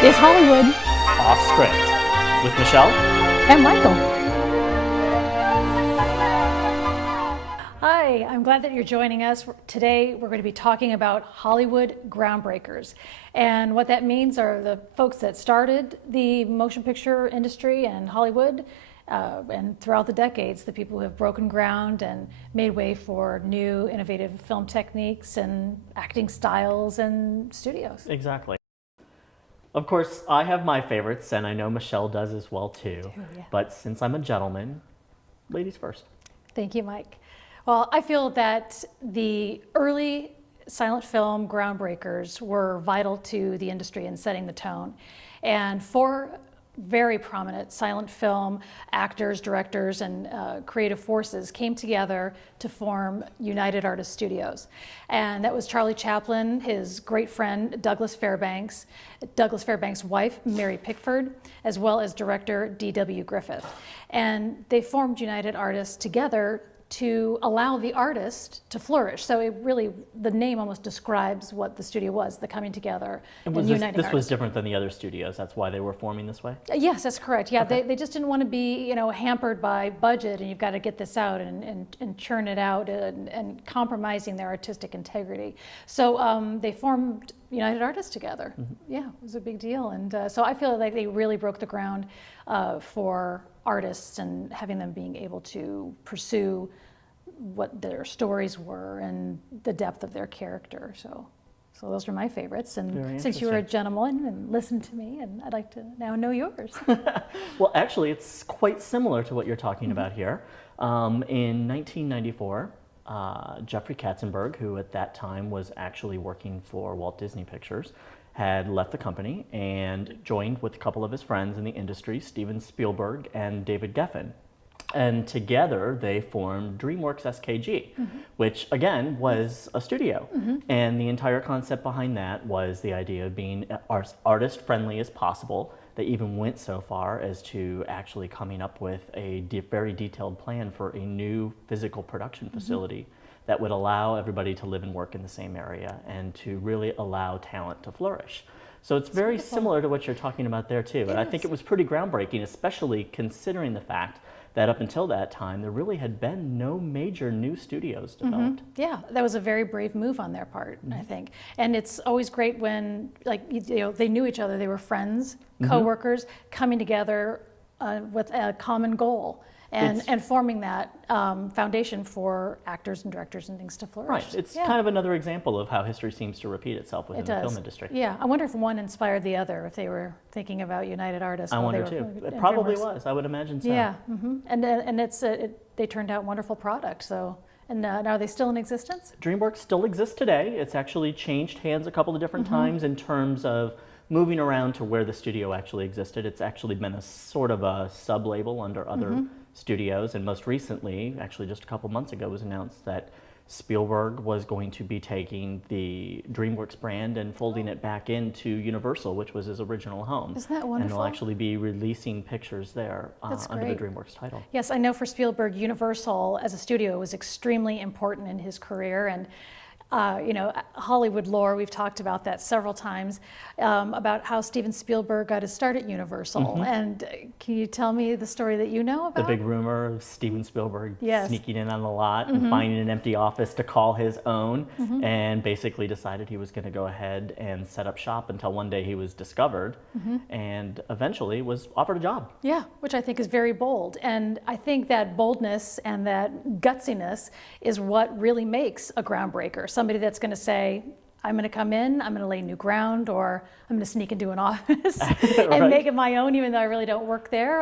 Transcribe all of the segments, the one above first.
Is Hollywood Off Script with Michelle and Michael. Hi, I'm glad that you're joining us. Today we're going to be talking about Hollywood groundbreakers. And what that means are the folks that started the motion picture industry and Hollywood, and throughout the decades, the people who have broken ground and made way for new innovative film techniques and acting styles and studios. Exactly. Of course, I have my favorites, and I know Michelle does as well too. Yeah. But since I'm a gentleman, ladies first. Thank you, Mike. Well, I feel that the early silent film groundbreakers were vital to the industry in setting the tone. And four very prominent silent film actors, directors, and creative forces came together to form United Artists Studios. And that was Charlie Chaplin, his great friend Douglas Fairbanks' wife Mary Pickford, as well as director D.W. Griffith. And they formed United Artists together to allow the artist to flourish. So it really, the name almost describes what the studio was, the coming together and uniting artists. This was different than the other studios, that's why they were forming this way? Yes, that's correct. Yeah, Okay. they just didn't want to be, hampered by budget and you've got to get this out and churn it out and compromising their artistic integrity. So they formed United Artists together. Mm-hmm. Yeah, it was a big deal. And so I feel like they really broke the ground for artists and having them being able to pursue what their stories were and the depth of their character. So those are my favorites. And since you were a gentleman and listened to me, and I'd like to now know yours. Well, actually, it's quite similar to what you're talking about here. In 1994, Jeffrey Katzenberg, who at that time was actually working for Walt Disney Pictures, had left the company and joined with a couple of his friends in the industry, Steven Spielberg and David Geffen. And together they formed DreamWorks SKG, which again was a studio. And the entire concept behind that was the idea of being artist friendly as possible. They even went so far as to actually coming up with a very detailed plan for a new physical production facility that would allow everybody to live and work in the same area and to really allow talent to flourish. So it's very similar to what you're talking about there too. And I think it was pretty groundbreaking, especially considering the fact that up until that time, there really had been no major new studios developed. Yeah, that was a very brave move on their part, I think. And it's always great when, they knew each other, they were friends, co-workers, coming together with a common goal. And forming that foundation for actors and directors and things to flourish. Right. It's kind of another example of how history seems to repeat itself within the film industry. Yeah. I wonder if one inspired the other, if they were thinking about United Artists. I wonder too. It probably was. I would imagine so. Yeah. And they turned out wonderful product. So. And are they still in existence? DreamWorks still exists today. It's actually changed hands a couple of different times in terms of moving around to where the studio actually existed. It's actually been a sort of a sub-label under other studios, and most recently, actually just a couple months ago, was announced that Spielberg was going to be taking the DreamWorks brand and folding it back into Universal, which was his original home. Isn't that wonderful? And they'll actually be releasing pictures there under the DreamWorks title. Yes, I know for Spielberg, Universal as a studio was extremely important in his career, and Hollywood lore, we've talked about that several times, about how Steven Spielberg got his start at Universal. And can you tell me the story that you know about? The big rumor of Steven Spielberg sneaking in on the lot and finding an empty office to call his own, and basically decided he was going to go ahead and set up shop until one day he was discovered and eventually was offered a job. Yeah, which I think is very bold. And I think that boldness and that gutsiness is what really makes a groundbreaker. Somebody that's going to say, I'm going to come in, I'm going to lay new ground, or I'm going to sneak into an office Right. and make it my own, even though I really don't work there,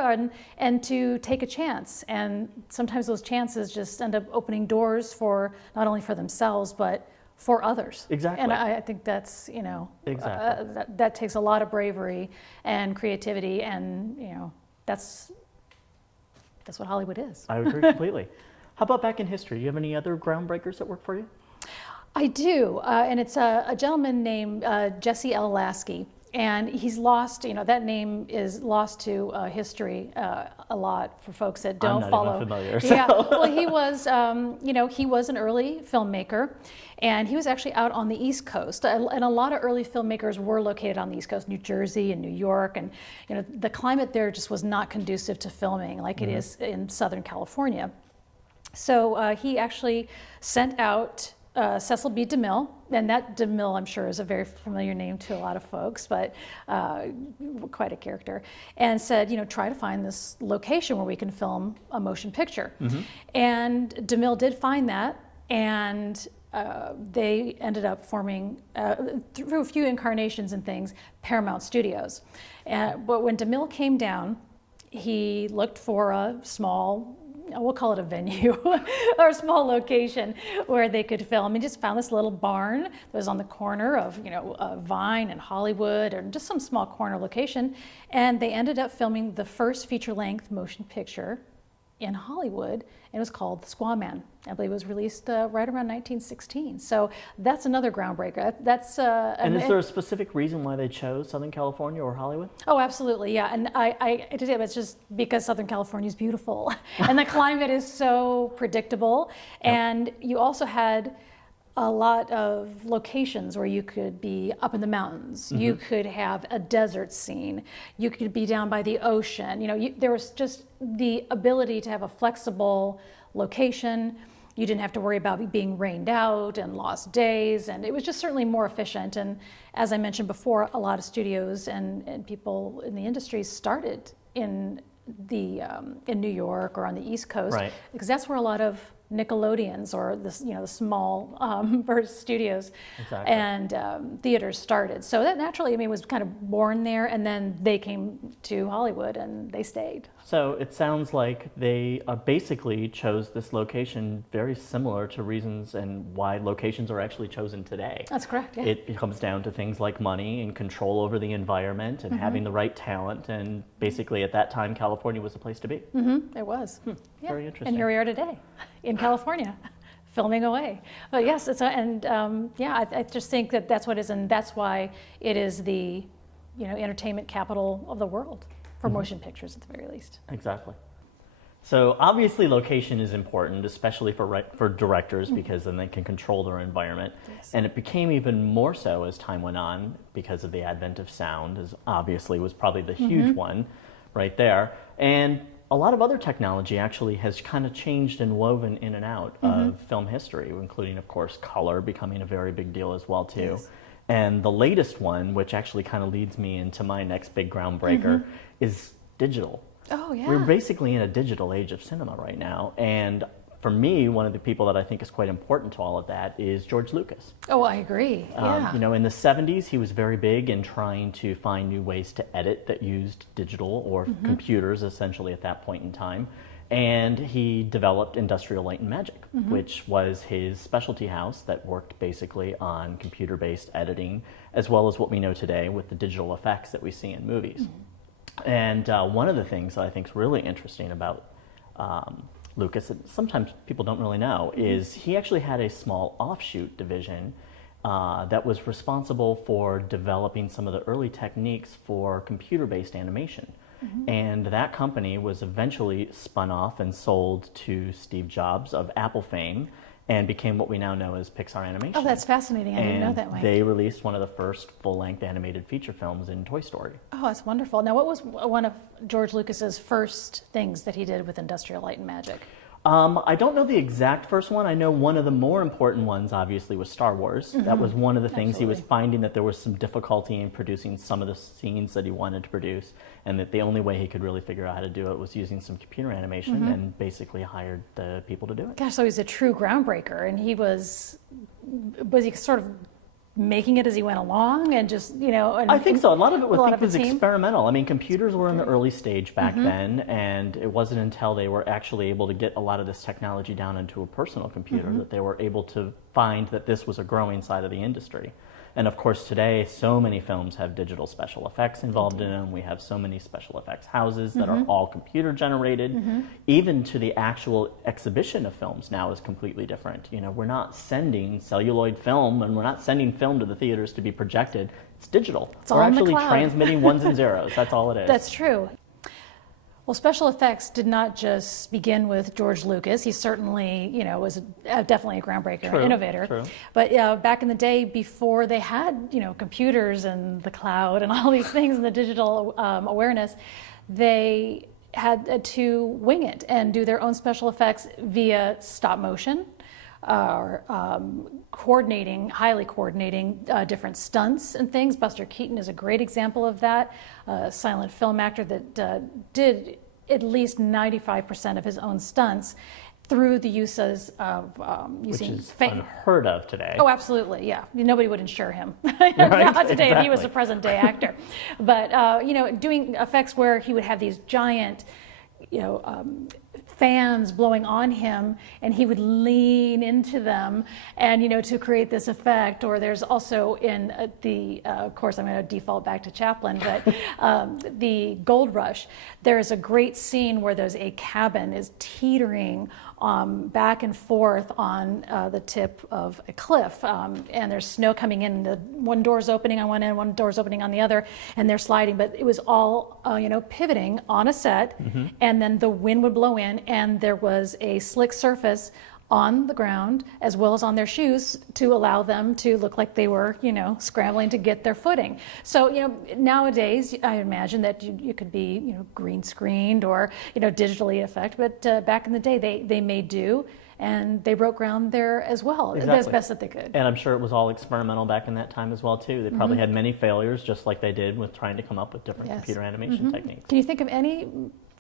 and to take a chance. And sometimes those chances just end up opening doors for not only for themselves, but for others. Exactly. And I think that's, Exactly. that takes a lot of bravery and creativity, and, that's what Hollywood is. I agree completely. How about back in history? Do you have any other groundbreakers that work for you? I do, and it's a gentleman named Jesse L. Lasky, and he's lost. That name is lost to history a lot for folks that don't I'm not follow. even familiar. So. Yeah, well, he was, he was an early filmmaker, and he was actually out on the East Coast, and a lot of early filmmakers were located on the East Coast, New Jersey and New York, and the climate there just was not conducive to filming like it is in Southern California. So he actually sent out Cecil B. DeMille, and that DeMille, I'm sure, is a very familiar name to a lot of folks, but quite a character, and said, try to find this location where we can film a motion picture. And DeMille did find that, and they ended up forming, through a few incarnations and things, Paramount Studios. But when DeMille came down, he looked for a small, we'll call it a venue or a small location where they could film. He just found this little barn that was on the corner of, Vine and Hollywood, or just some small corner location. And they ended up filming the first feature-length motion picture in Hollywood, and it was called The Squaw Man. I believe it was released right around 1916. So that's another groundbreaker. That's And is there a specific reason why they chose Southern California or Hollywood? Oh, absolutely, yeah. And it's just because Southern California is beautiful, and the climate is so predictable. And you also had a lot of locations where you could be up in the mountains. You could have a desert scene. You could be down by the ocean. There was just the ability to have a flexible location. You didn't have to worry about being rained out and lost days, and it was just certainly more efficient. And as I mentioned before, a lot of studios and people in the industry started in New York or on the East Coast, Right. because that's where a lot of Nickelodeons or the small burst studios Exactly. and theaters started. So that naturally, was kind of born there, and then they came to Hollywood and they stayed. So it sounds like they basically chose this location very similar to reasons and why locations are actually chosen today. That's correct, yeah. It comes down to things like money and control over the environment and having the right talent. And basically at that time, California was the place to be. It was. Yeah. Very interesting. And here we are today in California, filming away. But yes, I just think that that's what it is, and that's why it is the entertainment capital of the world for motion pictures at the very least. Exactly. So obviously location is important, especially for directors, because then they can control their environment. Yes. And it became even more so as time went on because of the advent of sound, as obviously was probably the huge one right there. And a lot of other technology actually has kind of changed and woven in and out of film history, including, of course, color becoming a very big deal as well, too. Yes. And the latest one, which actually kind of leads me into my next big groundbreaker, is digital. Oh, yeah. We're basically in a digital age of cinema right now. And for me, one of the people that I think is quite important to all of that is George Lucas. Oh, I agree. Yeah. In the 70s, he was very big in trying to find new ways to edit that used digital or computers, essentially, at that point in time. And he developed Industrial Light and Magic, which was his specialty house that worked basically on computer-based editing, as well as what we know today with the digital effects that we see in movies. And one of the things that I think is really interesting about Lucas, that sometimes people don't really know, is he actually had a small offshoot division that was responsible for developing some of the early techniques for computer-based animation. And that company was eventually spun off and sold to Steve Jobs of Apple fame and became what we now know as Pixar Animation. Oh, that's fascinating. I didn't know that, Mike. They released one of the first full-length animated feature films in Toy Story. Oh, that's wonderful. Now, what was one of George Lucas's first things that he did with Industrial Light and Magic? I don't know the exact first one. I know one of the more important ones, obviously, was Star Wars. That was one of the things he was finding, that there was some difficulty in producing some of the scenes that he wanted to produce, and that the only way he could really figure out how to do it was using some computer animation, and basically hired the people to do it. Gosh, so he's a true groundbreaker, and was he sort of making it as he went along and just, and, I think so. A lot of it a lot was a team? experimental. I mean, computers were in the early stage back then, and it wasn't until they were actually able to get a lot of this technology down into a personal computer that they were able to find that this was a growing side of the industry. And of course, today, so many films have digital special effects involved in them. We have so many special effects houses that are all computer generated. Even to the actual exhibition of films now is completely different. We're not sending celluloid film, and we're not sending film to the theaters to be projected. It's digital. We're all in the actually cloud. transmitting ones and zeros. That's all it is. That's true. Well, special effects did not just begin with George Lucas. He certainly, was definitely a groundbreaker, True, innovator. true. But back in the day, before they had, computers and the cloud and all these things and the digital awareness, they had to wing it and do their own special effects via stop motion, or highly coordinating different stunts and things. Buster Keaton is a great example of that, a silent film actor that did at least 95% of his own stunts through the uses of using Which is fake. unheard of today. Oh, absolutely, yeah. Nobody would insure him Right, not today if he was exactly. a present day actor. But doing effects where he would have these giant, fans blowing on him, and he would lean into them, and to create this effect. Or there's also in of course, I'm going to default back to Chaplin, but the Gold Rush, there's a great scene where there's a cabin is teetering back and forth on the tip of a cliff, and there's snow coming in. One door's opening on one end, one door's opening on the other, and they're sliding. But it was all pivoting on a set, and then the wind would blow in, and there was a slick surface on the ground as well as on their shoes to allow them to look like they were, scrambling to get their footing. So, nowadays I imagine that you could be, green screened or, digitally effect, but back in the day they made do, and they broke ground there as well, Exactly. as best that they could. And I'm sure it was all experimental back in that time as well, too. They probably had many failures, just like they did with trying to come up with different Yes. computer animation techniques. Can you think of any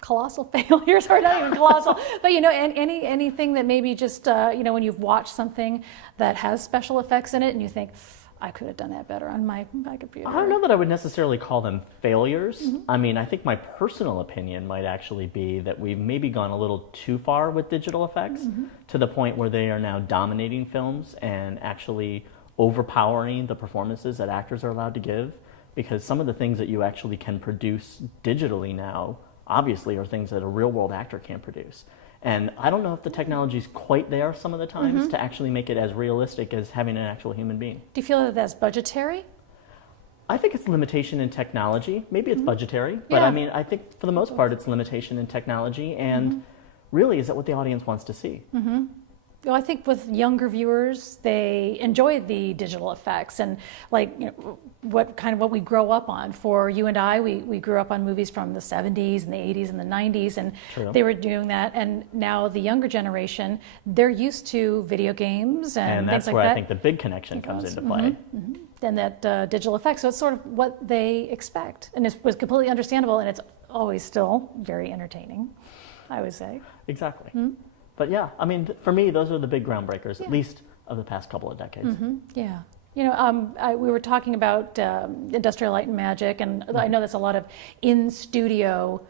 colossal failures, or not even colossal, but anything that maybe just when you've watched something that has special effects in it and you think, I could have done that better on my computer? I don't know that I would necessarily call them failures. I mean, I think my personal opinion might actually be that we've maybe gone a little too far with digital effects to the point where they are now dominating films and actually overpowering the performances that actors are allowed to give, because some of the things that you actually can produce digitally now obviously are things that a real world actor can't produce. And I don't know if the technology's quite there some of the times to actually make it as realistic as having an actual human being. Do you feel that that's budgetary? I think it's limitation in technology. Maybe it's budgetary, but Yeah. I mean, I think for the most part it's limitation in technology, and really, is that what the audience wants to see? Well, I think with younger viewers, they enjoy the digital effects and what we grow up on. For you and I, we grew up on movies from the 70s and the 80s and the 90s, and True. they were doing that. And now the younger generation, they're used to video games and And things that's like where that. I think the big connection comes into play. And that digital effect. So it's sort of what they expect. And it was completely understandable, and it's always still very entertaining, I would say. Exactly. But yeah, I mean, for me, those are the big groundbreakers, at least of the past couple of decades. Yeah. We were talking about Industrial Light and Magic, and I know that's a lot of in-studio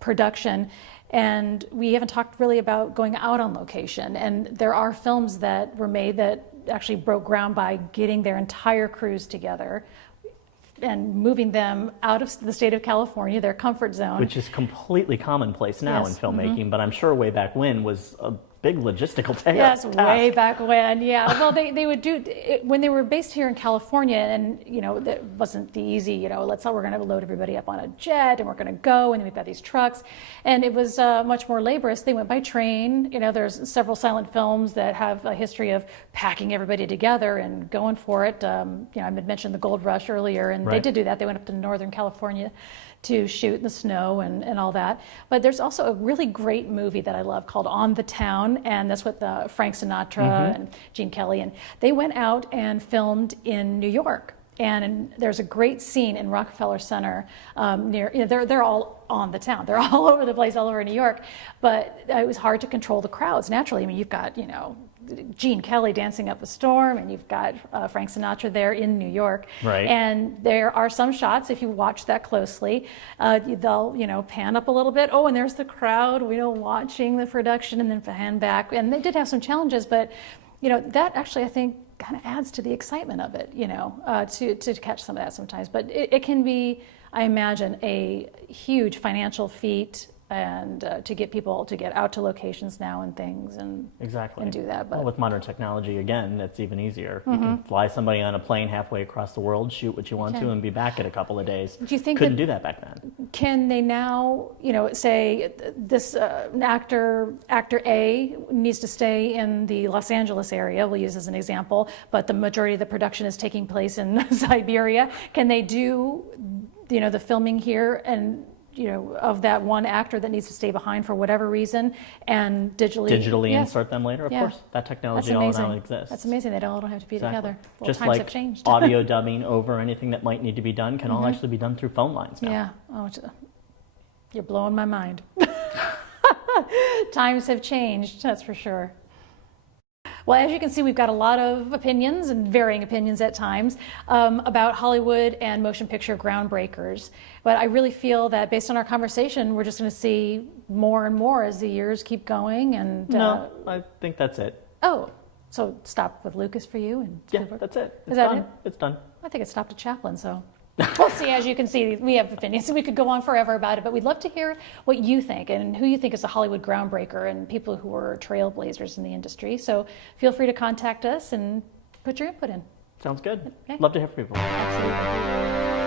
production, and we haven't talked really about going out on location. And there are films that were made that actually broke ground by getting their entire crews together and moving them out of the state of California, their comfort zone. Which is completely commonplace now Yes, in filmmaking, but I'm sure way back when was a big logistical task. Yes, way back when, yeah. Well, they would do it when they were based here in California, and that wasn't the easy. Let's say we're going to load everybody up on a jet, and we're going to go, and then we've got these trucks, and it was much more laborious. They went by train. There's several silent films that have a history of packing everybody together and going for it. I had mentioned the Gold Rush earlier, and they Right. did do that. They went up to Northern California to shoot in the snow and all that. But there's also a really great movie that I love called On the Town, and that's with Frank Sinatra and Gene Kelly. And they went out and filmed in New York. And there's a great scene in Rockefeller Center near, they're all on the town. They're all over the place, all over New York. But it was hard to control the crowds. Naturally, I mean, you've got, Gene Kelly dancing up a storm, and you've got Frank Sinatra there in New York. Right. And there are some shots, if you watch that closely, they'll, pan up a little bit. Oh, and there's the crowd, watching the production, and then pan back. And they did have some challenges, but, that actually, I think, kind of adds to the excitement of it, to catch some of that sometimes. But it can be, I imagine, a huge financial feat, and to get people to get out to locations now and things and exactly and do that. But well, with modern technology, again, it's even easier. You can fly somebody on a plane halfway across the world, shoot what you want to, and be back in a couple of days. Do you think couldn't do that back then? Can they now, say this actor A needs to stay in the Los Angeles area, we'll use as an example, but the majority of the production is taking place in Siberia. Can they do, the filming here and of that one actor that needs to stay behind for whatever reason, and digitally insert them later? Of course, that technology all now exists. That's amazing. They don't all have to be together. Well, just times like have changed. audio dubbing over anything that might need to be done can all actually be done through phone lines now. Yeah. Oh, you're blowing my mind. Times have changed, that's for sure. Well, as you can see, we've got a lot of opinions, and varying opinions at times, about Hollywood and motion picture groundbreakers. But I really feel that based on our conversation, we're just going to see more and more as the years keep going. And no, I think that's it. Oh, so stop with Lucas for you? And yeah, that's it. Is that done. it? It's done. I think it stopped at Chaplin, so. We'll see. As you can see, we have opinions, so we could go on forever about it, but we'd love to hear what you think and who you think is a Hollywood groundbreaker and people who are trailblazers in the industry. So feel free to contact us and put your input in. Sounds good. Okay. Love to hear from people. Absolutely.